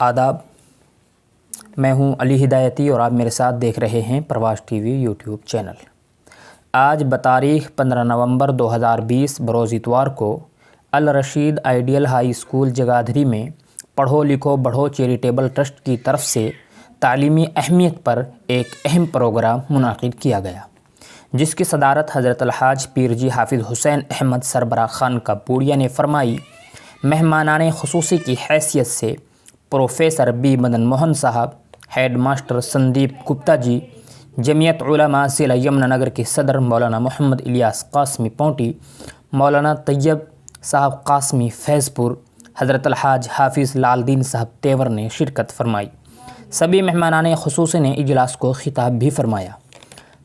आदाब, मैं हूं अली हिदायती और आप मेरे साथ देख रहे हैं प्रवास टीवी यूट्यूब चैनल। आज बतारीख 15 नवंबर 2020 बरोज़ इतवार को Al Rashid ideal high school Jagadhri में पढ़ो लिखो बढ़ो चैरिटेबल ट्रस्ट की तरफ से तालीमी अहमियत पर एक अहम प्रोग्राम मुनाकिद किया गया, जिसकी सदारत हज़रत अलहाज पीरजी हाफिज़ हुसैन अहमद सरबरा खान कपूरिया ने फरमाई। मेहमानाने ख़ुसूसी की हैसियत से प्रोफेसर बी मदन मोहन साहब, हेड मास्टर संदीप गुप्ता जी, जमियत उलमा ज़िला यमुनानगर के सदर मौलाना मोहम्मद इलियास कासमी पौंटी, मौलाना तैयब साहब कासमी फैज़पुर, हज़रत अलहाज हाफिज़ लालदीन साहब तेवर ने शिरकत फरमाई। सभी मेहमानाने ख़ुसूसी ने इजलास को ख़िताब भी फरमाया।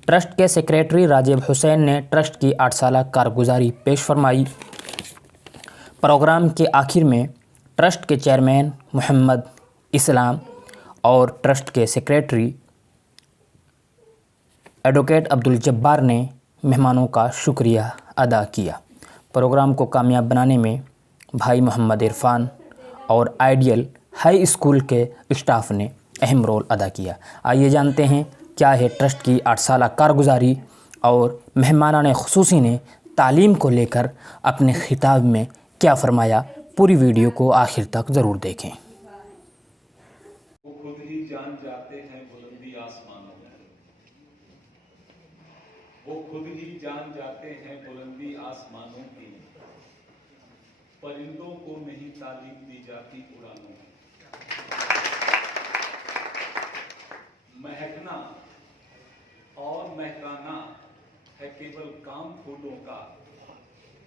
ट्रस्ट के सेक्रेटरी राजीव हुसैन ने ट्रस्ट की 8 साल कारगुजारी पेश फरमाई। प्रोग्राम के आखिर में ट्रस्ट के चेयरमैन मोहम्मद इस्लाम और ट्रस्ट के सेक्रेटरी एडवोकेट अब्दुल जब्बार ने मेहमानों का शुक्रिया अदा किया। प्रोग्राम को कामयाब बनाने में भाई मोहम्मद इरफान और आइडियल हाई स्कूल के स्टाफ ने अहम रोल अदा किया। आइए जानते हैं क्या है ट्रस्ट की 8 साल कारगुजारी और मेहमानाने ख़ुसूसी ने तालीम को लेकर अपने खिताब में क्या फरमाया। पूरी वीडियो को आखिर तक ज़रूर देखें। वो खुद ही जान जाते हैं बुलंदी आसमानों में, वो खुद ही जान जाते हैं बुलंदी आसमानों की, परिंदों को नहीं तालीम दी जाती उड़ानों में। महकना और महकाना है केवल काम फूलों का,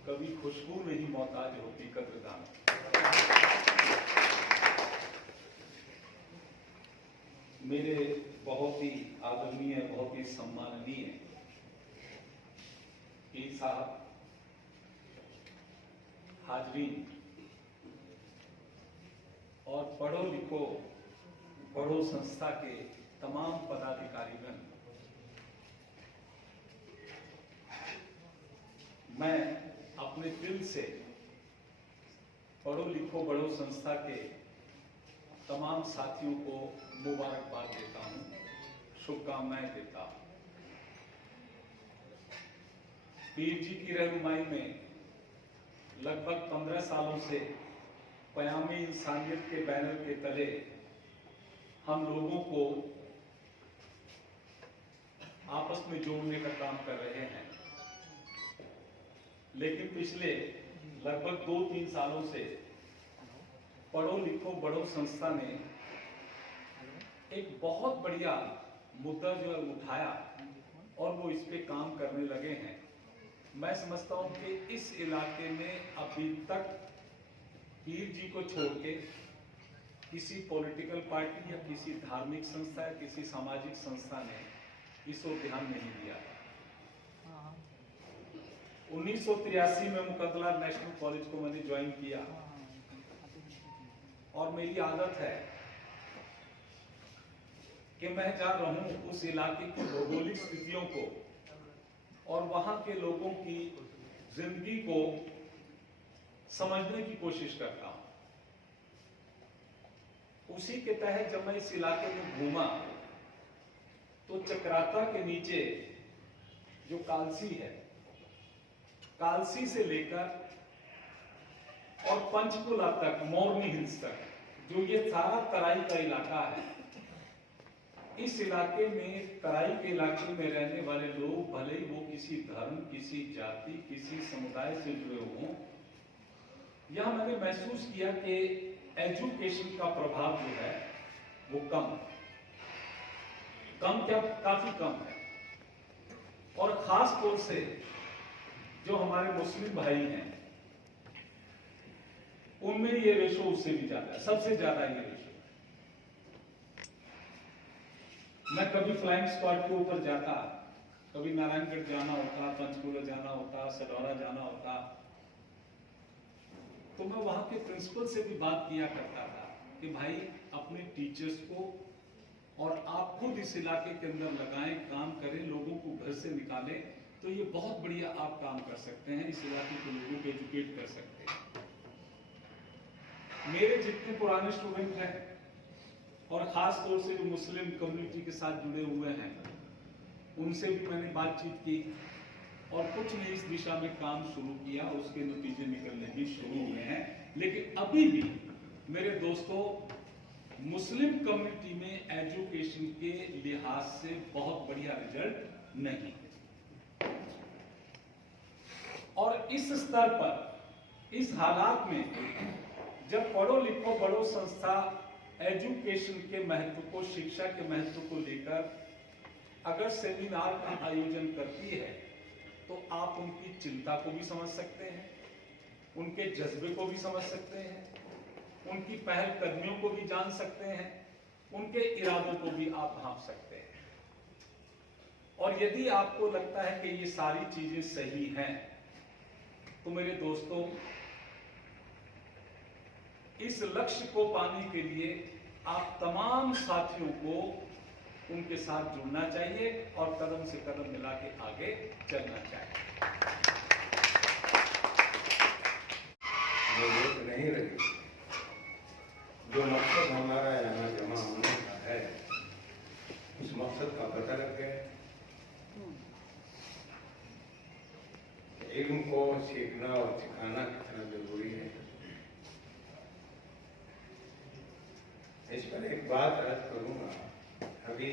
कभी खुशबू नहीं मोहताज होती कदरदान। मेरे बहुत ही आदरणीय, बहुत ही सम्माननीय पीर साहब, हाजरीन और पढ़ो लिखो बढ़ो संस्था के तमाम पदाधिकारीगण, मैं अपने दिल से पढ़ो लिखो बढ़ो संस्था के तमाम साथियों को मुबारकबाद देता हूं, शुभकामनाएं देता हूं। पीर जी की रहनुमाई में लगभग 15 सालों से क़याम-ए इंसानियत के बैनर के तले हम लोगों को आपस में जोड़ने का काम कर रहे हैं, लेकिन पिछले लगभग 2-3 सालों से पढ़ो लिखो बढ़ो संस्था ने एक बहुत बढ़िया मुद्दा जो है उठाया और वो इस पे काम करने लगे हैं। मैं समझता हूं कि इस इलाके में अभी तक पीर जी को छोड़ के किसी पॉलिटिकल पार्टी या किसी धार्मिक संस्था या किसी सामाजिक संस्था ने इस ओर ध्यान नहीं दिया। 1983 में मुकदला नेशनल कॉलेज को मैंने ज्वाइन किया और मेरी आदत है कि मैं जा रहा हूं उस इलाके की भौगोलिक स्थितियों को और वहां के लोगों की जिंदगी को समझने की कोशिश करता हूं। उसी के तहत जब मैं इस इलाके में घूमा तो चक्राता के नीचे जो कालसी है, कालसी से लेकर और पंचकुला तक, मोरनी हिल्स तक, जो ये सारा तराई का इलाका है, इस इलाके में, तराई के इलाके में रहने वाले लोग भले ही वो किसी धर्म, किसी जाति, किसी समुदाय से जुड़े हों, यहां मैंने महसूस किया कि एजुकेशन का प्रभाव जो है वो कम क्या, काफी कम है। और खास तौर से जो हमारे मुस्लिम भाई हैं, उनमें ये रेशो उससे भी ज्यादा है, सबसे ज्यादा ये रेशो। मैं कभी फ्लाइंग स्क्वाड के ऊपर जाता, कभी नारायणगढ़ जाना होता, पंचकुला जाना होता, सडौरा जाना होता, तो मैं वहां के प्रिंसिपल से भी बात किया करता था कि भाई अपने टीचर्स को और आप खुद इस इलाके के अंदर लगाएं, काम करें, लोगों को घर से निकालें, तो ये बहुत बढ़िया आप काम कर सकते हैं, इस इलाके के लोगों को एजुकेट कर सकते हैं। मेरे जितने पुराने स्टूडेंट हैं और ख़ास तौर से जो मुस्लिम कम्युनिटी के साथ जुड़े हुए हैं उनसे भी मैंने बातचीत की और कुछ ने इस दिशा में काम शुरू किया, उसके नतीजे निकलने भी शुरू हुए हैं। लेकिन अभी भी मेरे दोस्तों, मुस्लिम कम्युनिटी में एजुकेशन के लिहाज से बहुत बढ़िया रिजल्ट नहीं है। और इस स्तर पर, इस हालात में, जब पढ़ो लिखो बड़ो संस्था एजुकेशन के महत्व को, शिक्षा के महत्व को लेकर अगर सेमिनार का आयोजन करती है तो आप उनकी चिंता को भी समझ सकते हैं, उनके जज्बे को भी समझ सकते हैं, उनकी पहल कदमियों को भी जान सकते हैं, उनके इरादों को भी आप भांप सकते हैं। और यदि आपको लगता है कि ये सारी चीजें सही हैं, तो मेरे दोस्तों, इस लक्ष्य को पाने के लिए आप तमाम साथियों को उनके साथ जुड़ना चाहिए और कदम से कदम मिला के आगे चलना चाहिए। जरूरत नहीं रही। जो मकसद हमारा यहाँ जमा होने का है, उस मकसद का पता लग गया। इल्म को सीखना और सिखाना कितना जरूरी है, इस पर एक बात अर्ज करूंगा। अभी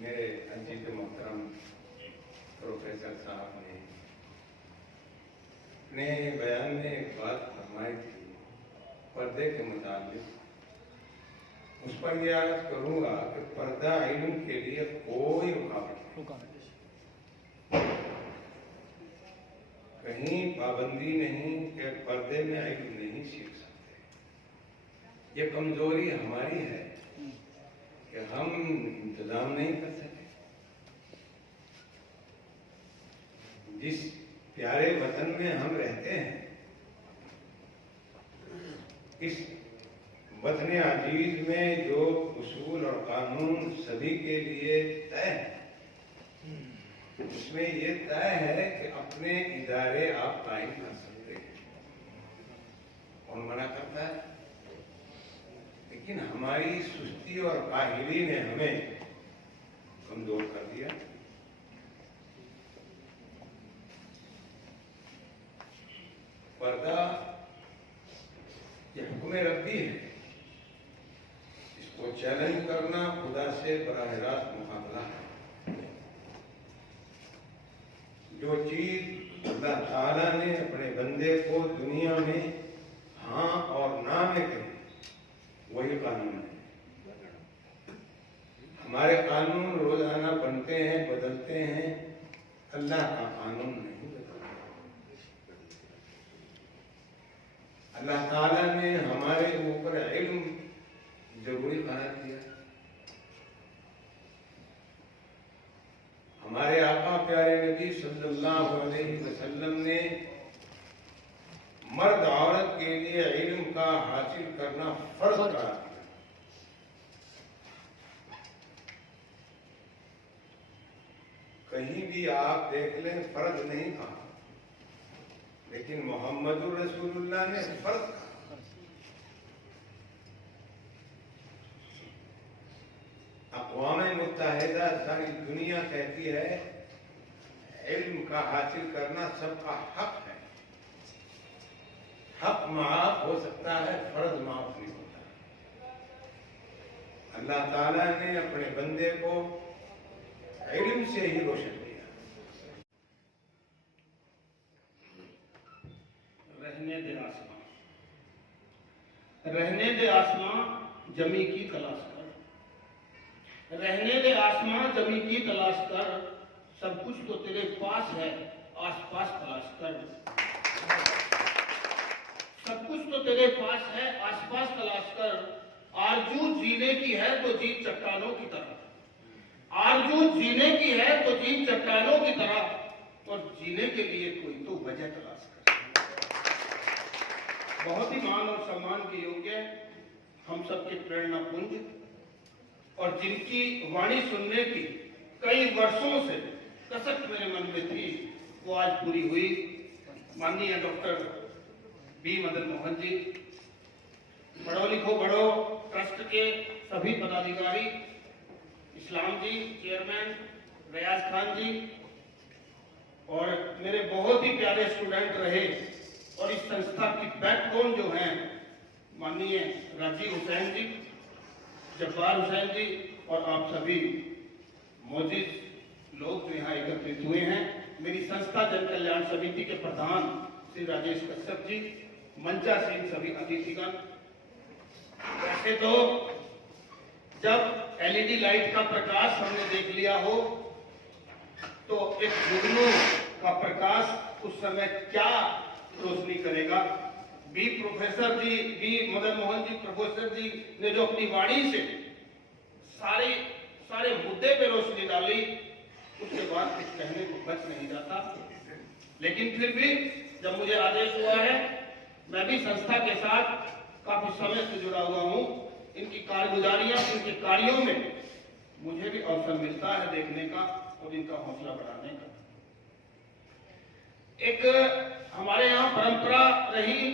मेरे अजीज मोहतरम प्रोफेसर साहब ने अपने बयान में एक बात फरमाई थी पर्दे के मुताबिक। उस पर यह अर्ज करूंगा कि पर्दा इल्म के लिए कोई रुकावट नहीं, कहीं पाबंदी नहीं कि पर्दे में इल्म नहीं सीख सकते। ये कमजोरी हमारी है कि हम इंतजाम नहीं कर सके। जिस प्यारे वतन में हम रहते हैं, इस वतन अजीज में जो उसूल और कानून सभी के लिए तय है, उसमें ये तय है कि अपने इदारे आप कायम कर सकते हैं। कौन मना करता है? लेकिन हमारी सुस्ती और काहिली ने हमें कमजोर कर दिया। पर्दा ये हुक्म रब्बी है, इसको चैलेंज करना खुदा से बराह रास्त मुकाबला है। जो चीज अल्लाह ताला ने अपने बंदे को दुनिया में हाँ और ना में कही, वही कानून है। हमारे कानून रोजाना बनते हैं, बदलते हैं, अल्लाह का कानून नहीं बदलता। अल्लाह ताला ने हमारे ऊपर इल्म जरूरी करार दिया। हमारे आका प्यारे नबी सल्लल्लाहु अलैहि वसल्लम ने मर्द औरत के लिए इल्म का हासिल करना फर्ज करार दिया। कहीं भी आप देख लें फर्ज नहीं कहा, लेकिन मोहम्मदुर रसूलुल्लाह ने फर्ज कहा। अक़वाम मुत्तहिदा सारी दुनिया कहती है इल्म का हासिल करना सबका हक है। हक माफ हो सकता है, फर्ज माफ नहीं होता। अल्लाह ताला ने अपने बंदे को इल्म से ही रोशन किया। रहने दे आसमां, रहने दे आसमां जमी की तलाश कर, रहने दे आसमां जमी की तलाश कर, सब कुछ तो तेरे पास है, आस पास तलाश कर। सब कुछ तो तेरे पास है, आस पास तलाश कर। आरजू जीने की है तो जी चट्टानों की तरह, आरजू जीने की है तो जी चट्टानों की तरह, और जीने के लिए कोई तो वजह तलाश कर। बहुत ही मान और सम्मान के योग्य हम सबके प्रेरणा पुंज, और जिनकी वाणी सुनने की कई वर्षों से कसक मेरे मन में थी, वो आज पूरी हुई। माननीय डॉक्टर बी मदन मोहन जी, पढ़ो लिखो बढ़ो ट्रस्ट के सभी पदाधिकारी, इस्लाम जी चेयरमैन, रियाज खान जी और मेरे बहुत ही प्यारे स्टूडेंट रहे और इस संस्था की बैकबोन जो हैं माननीय राजीव हुसैन जी, जब्बार हुसैन जी और आप सभी मौजूद लोग जो यहाँ एकत्रित हुए हैं। मेरी संस्था जन कल्याण समिति के प्रधान श्री राजेश कश्यप जी, मंचा सिंह, सभी अतिथिगण। वैसे तो जब एलईडी लाइट का प्रकाश हमने देख लिया हो तो एक जुगनू का प्रकाश उस समय क्या रोशनी करेगा। बी प्रोफेसर जी, बी मदन मोहन जी प्रोफेसर जी ने जो अपनी वाणी से सारे मुद्दे पे रोशनी डाली, उसके बाद कुछ कहने को बच नहीं जाता। लेकिन फिर भी जब मुझे आदेश हुआ है, मैं भी संस्था के साथ काफी समय से जुड़ा हुआ हूँ, इनकी कारगुजारियां, इनके कार्यों में मुझे भी अवसर मिलता है देखने का और इनका हौसला बढ़ाने का। एक हमारे यहाँ परंपरा रही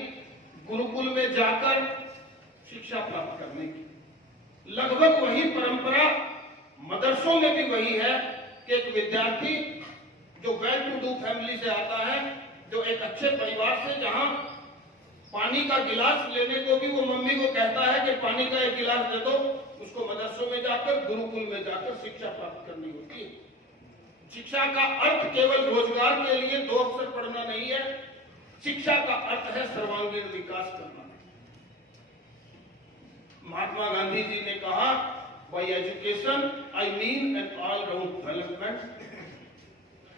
गुरुकुल में जाकर शिक्षा प्राप्त करने की, लगभग वही परंपरा मदरसों में भी वही है कि एक विद्यार्थी जो वेल टू डू फैमिली से आता है, जो एक अच्छे परिवार से, जहां पानी का गिलास लेने को भी वो मम्मी को कहता है कि पानी का एक गिलास दे दो, उसको मदरसों में जाकर, गुरुकुल में जाकर शिक्षा प्राप्त करनी होती है। शिक्षा का अर्थ केवल रोजगार के लिए 2 अक्षर पढ़ना नहीं है, शिक्षा का अर्थ है सर्वांगीण विकास करना। महात्मा गांधी जी ने कहा, by education I mean an all round development.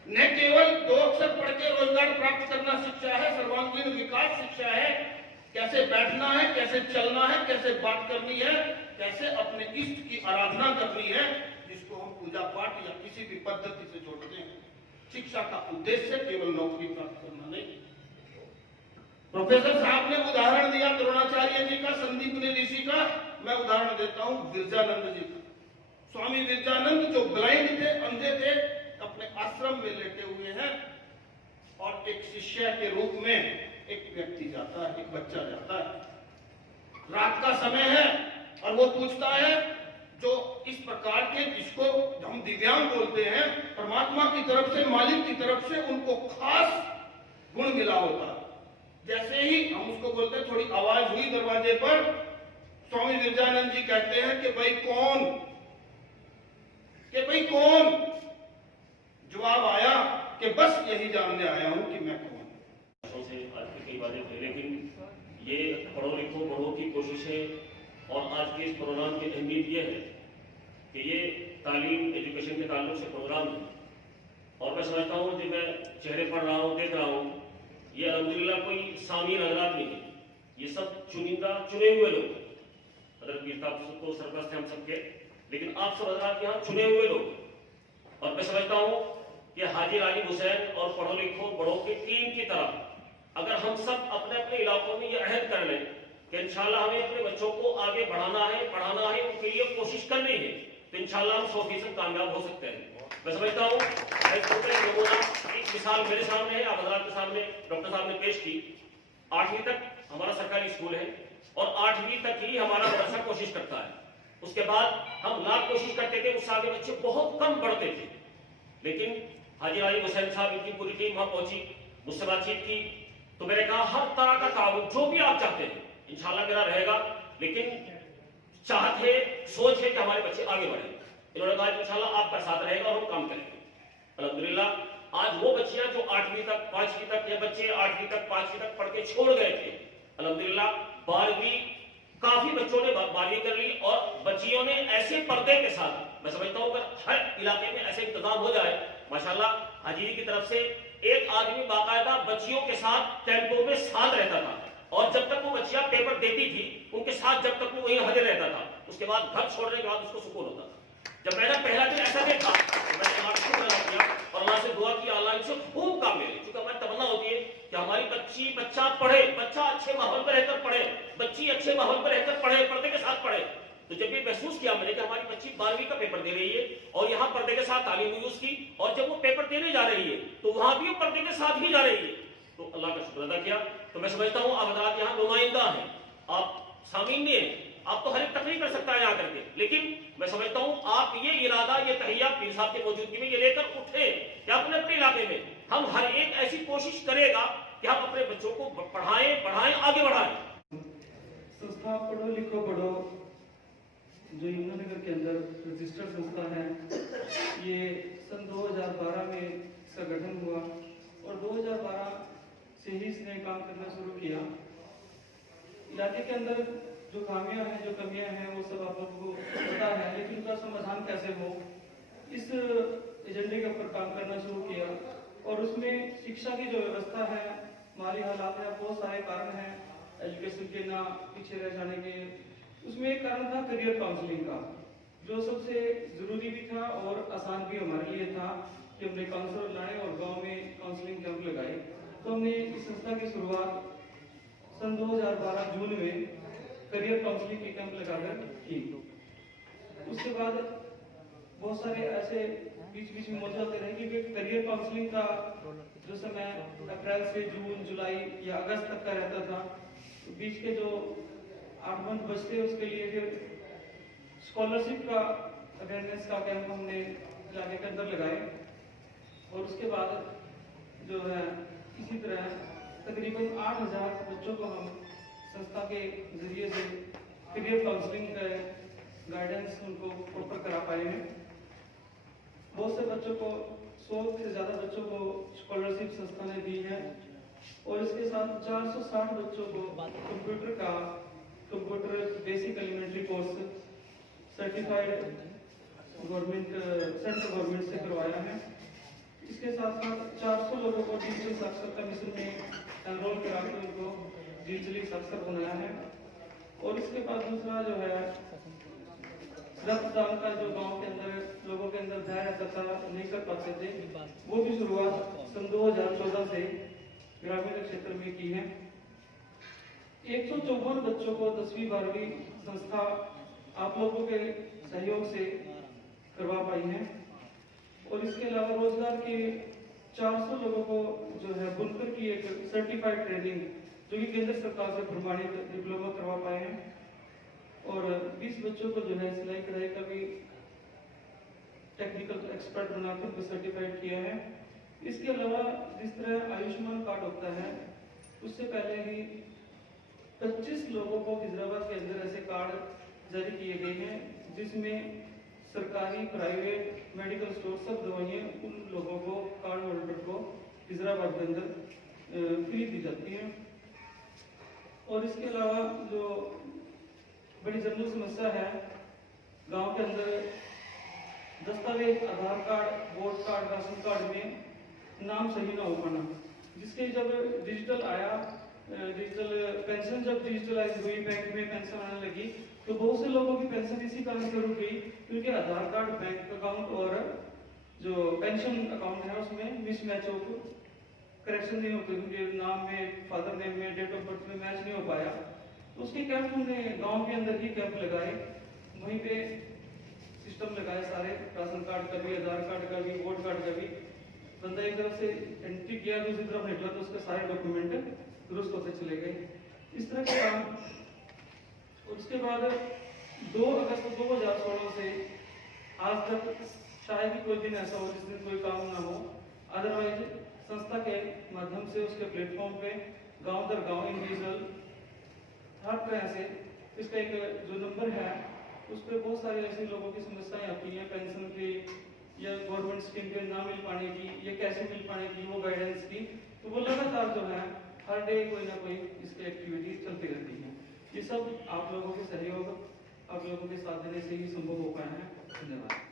न केवल 2 अक्षर पढ़ के रोजगार प्राप्त करना शिक्षा है, सर्वांगीण विकास शिक्षा है। कैसे बैठना है, कैसे चलना है, कैसे बात करनी है, कैसे अपने इष्ट की आराधना करनी है, जिसको हम पूजा पाठ या किसी भी पद्धति से जोड़ते हैं। शिक्षा का उद्देश्य केवल नौकरी प्राप्त करना नहीं। प्रोफेसर साहब ने उदाहरण दिया द्रोणाचार्य जी का, संदीपनी ऋषि का, मैं उदाहरण देता हूं विरजानंद जी का। स्वामी विरजानंद जो ब्लाइंड थे, अंधे थे, अपने आश्रम में लेटे हुए हैं और एक शिष्य के रूप में एक व्यक्ति जाता है, एक बच्चा जाता है। रात का समय है और वो पूछता है, जो इस प्रकार के, जिसको हम दिव्यांग बोलते हैं, परमात्मा की तरफ से, मालिक की तरफ से उनको खास गुण मिला होता है। जैसे ही हम उसको बोलते हैं, थोड़ी आवाज हुई दरवाजे पर, स्वामी विरजानंद जी कहते हैं कि भाई कौन, कि भाई कौन? जवाब आया कि बस यही जानने आया हूं कि मैं कौन। से आज की कई बातें थे, लेकिन ये पढ़ो लिखो बढ़ो की कोशिश है और आज के इस प्रोग्राम की अहमियत ये है कि ये तालीम एजुकेशन के ताल्लुक से प्रोग्राम है। और मैं समझता हूँ जब मैं चेहरे पढ़ रहा हूँ, देख रहा हूँ, ये अल्हम्दुलिल्लाह कोई सामीन हजरात नहीं है, ये सब चुनिंदा चुने हुए लोग हैं। अगर गिरता को सरपरस्त है हम सबके, लेकिन आप सब हजरात यहाँ चुने हुए लोग। और मैं समझता हूँ कि हाजी राजीव हुसैन और पढ़ो लिखो बढ़ो की टीम की तरह अगर हम सब अपने अपने इलाकों में ये अहद कर लें कि इंशाल्लाह हमें अपने बच्चों को आगे बढ़ाना है, पढ़ाना है, उनके लिए कोशिश करनी है, तो इंशाल्लाह हम 100% कामयाब हो सकते हैं। मैं समझता हूँ एक मिसाल मेरे सामने है, आप हजरात के सामने डॉक्टर साहब ने पेश की। 8वीं तक हमारा सरकारी स्कूल है और 8वीं तक ही हमारा मदरसा कोशिश करता है। उसके बाद हम लाख कोशिश करते थे, उससे आगे बच्चे बहुत कम बढ़ते थे। लेकिन हाजी राजीव हुसैन साहब, इनकी पूरी टीम वहां पहुंची, मुझसे बातचीत की, तो मैंने कहा हर तरह का ताउन जो भी आप चाहते हैं इंशाल्लाह मेरा रहेगा, लेकिन चाहत है, सोच है कि हमारे बच्चे आगे बढ़े। इन्होंने कहा इंशाल्लाह आपका साथ रहेगा और हम काम करेंगे। अल्हम्दुलिल्लाह आज वो बच्चियां जो 8वीं तक, 5वीं तक, या बच्चे 8वीं तक, 5वीं तक पढ़ के छोड़ गए थे, अल्हम्दुलिल्लाह 12वीं काफी बच्चों ने 12वीं कर ली और बच्चियों ने ऐसे पर्दे के साथ, मैं समझता हूँ अगर हर इलाके में ऐसे इंतजाम हो जाए, माशाल्लाह हाजिरी की तरफ से एक आदमी बाकायदा बच्चियों के साथ टेंपो में साथ रहता था और जब तक वो बच्चियां पेपर देती थी उनके साथ जब तक वो वहीं हाजिर रहता था, उसके बाद घर छोड़ने के बाद उसको सुकून होता था। जब मैंने पहला दिन ऐसा देखा तो मैंने अल्लाह का शुक्र अदा किया और अल्लाह से दुआ की अल्लाह इनसे खूब काम मिले। क्योंकि हमारी तमन्ना होती है कि हमारी बच्चा पढ़े, बच्चा अच्छे माहौल में रहकर पढ़े, बच्ची अच्छे माहौल में रहकर पढ़े, पर्दे के साथ पढ़े। तो जब ये महसूस किया मैंने कि हमारी बच्ची 12वीं का पेपर दे रही है और यहाँ पर्दे के साथ तालीम हुई उसकी, और जब वो पेपर देने जा रही है तो वहां भी वो पर्दे के साथ ही जा रही है, तो अल्लाह का शुक्र अदा किया। तो मैं समझता हूँ आप हजरात यहाँ नुमाइंदा हैं, आप सामीन्य है, आप तो हर एक तकरीर कर सकता है यहाँ करके, लेकिन मैं समझता हूँ आप ये इरादा, ये तहिया पीर साहब की मौजूदगी में ये लेकर उठे कि अपने अपने इलाके में हम हर एक ऐसी कोशिश करेगा कि हम अपने बच्चों को पढ़ाएं, बढ़ाएं, आगे बढ़ाएं। संस्था पढ़ो लिखो पढ़ो जो यमुनानगर के अंदर रजिस्टर्ड संस्था है, ये सन 2012 में इसका गठन हुआ और 2012 से ही इसने काम करना शुरू किया। इलाके के अंदर जो खामियां हैं, जो कमियां हैं, वो सब आप लोगों को पता है, लेकिन उनका समाधान कैसे हो, इस एजेंडे के ऊपर काम करना शुरू किया। और उसमें शिक्षा की जो व्यवस्था है, माली हालात है, बहुत सारे कारण हैं एजुकेशन के ना पीछे रह जाने के। उसमें एक कारण था करियर काउंसलिंग का, जो सबसे जरूरी भी था और आसान भी हमारे लिए था कि हमने काउंसलर लाए और गांव में काउंसलिंग कैंप लगाए। तो हमने इस संस्था की शुरुआत सन 2012 जून में करियर काउंसलिंग के कैंप लगाकर की। उसके बाद बहुत सारे ऐसे बीच बीच में मौजूद रहे कि करियर काउंसलिंग का जो समय अप्रैल से जून, जुलाई या अगस्त तक का रहता था, तो बीच के जो 8 मंथ बचते उसके लिए फिर स्कॉलरशिप का अवेयरनेस का कैंप हमने इलाके के अंदर लगाए। और उसके बाद जो है इसी तरह तकरीबन 8000 बच्चों को हम संस्था के जरिए से करियर काउंसलिंग का गाइडेंस उनको प्रॉपर करा पाए हैं। बहुत से बच्चों को, 100 से ज़्यादा बच्चों को स्कॉलरशिप संस्था ने दी है और इसके साथ 460 बच्चों को computer basic elementary course certified government central government से करवाया है। इसके साथ साथ 400 लोगों को डिजिटल साक्षरता मिशन में एनरोल करा के उनको डिजिटली साक्षर बनाया है। और इसके बाद दूसरा जो है रक्तदान का, जो गांव के अंदर लोगों के अंदर भय रहता था, नहीं कर पाते थे, वो भी शुरुआत सन 2014 से ग्रामीण क्षेत्र में की है। 154 बच्चों को 10वीं 12वीं संस्था आप लोगों के सहयोग से करवा पाई है। और इसके अलावा रोजगार के 400 लोगों को जो है बुनकर की एक सर्टिफाइड ट्रेनिंग, जो कि केंद्र सरकार से प्रमाणित डिप्लोमा करवा पाए हैं। और 20 बच्चों को जो है सिलाई कढ़ाई का भी टेक्निकल एक्सपर्ट बनाकर सर्टिफाइड किया है। इसके अलावा जिस तरह आयुष्मान कार्ड होता है, उससे पहले ही 25 लोगों को हैदराबाद के अंदर ऐसे कार्ड जारी किए गए हैं, जिसमें सरकारी, प्राइवेट, मेडिकल स्टोर सब दवाइयाँ उन लोगों को, कार्ड होल्डर को हैदराबाद के अंदर फ्री दी जाती हैं। और इसके अलावा जो बड़ी जरूरी समस्या है गांव के अंदर, दस्तावेज, Aadhaar card, vote card, ration card में नाम सही ना हो पाना, जिसके जब डिजिटल आया, डिजिटल पेंशन जब डिजिटलाइज हुई, बैंक में पेंशन आने लगी, तो बहुत से लोगों की पेंशन इसी कारण से रुक गई क्योंकि आधार कार्ड, बैंक अकाउंट और जो पेंशन अकाउंट है उसमें मिसमैच हो, करेक्शन नहीं होते, क्योंकि नाम में, फादर नेम में, डेट ऑफ बर्थ में मैच नहीं हो पाया। तो उसके कैंप हमने गांव के अंदर ही कैंप लगाए, वहीं पे सिस्टम लगाए सारे, राशन कार्ड का भी, आधार कार्ड का भी, वोट कार्ड का भी। बंदा एक तरफ से एंट्री किया, दूसरी तरफ निकला तो उसके सारे डॉक्यूमेंट दुरुस्त होते चले गए। इस तरह के काम। और उसके बाद 2 अगस्त 2016 से आज तक शायद ही कोई दिन ऐसा हो जिस दिन कोई काम ना हो। अदरवाइज संस्था के माध्यम से उसके प्लेटफॉर्म पे गांव दर गांव इंडिविजुअल हर तरह से इसका एक जो नंबर है उस पर बहुत सारे ऐसे लोगों की समस्याएं आती हैं, पेंशन की या गवर्नमेंट स्कीम के ना मिल पाने की या कैसे मिल पाने की, वो गाइडेंस की, तो वो लगातार जो है हर डे कोई ना कोई इसकी एक्टिविटी चलती रहती है। ये सब आप लोगों के सहयोग, आप लोगों के साथ देने से ही संभव हो पाया है। धन्यवाद।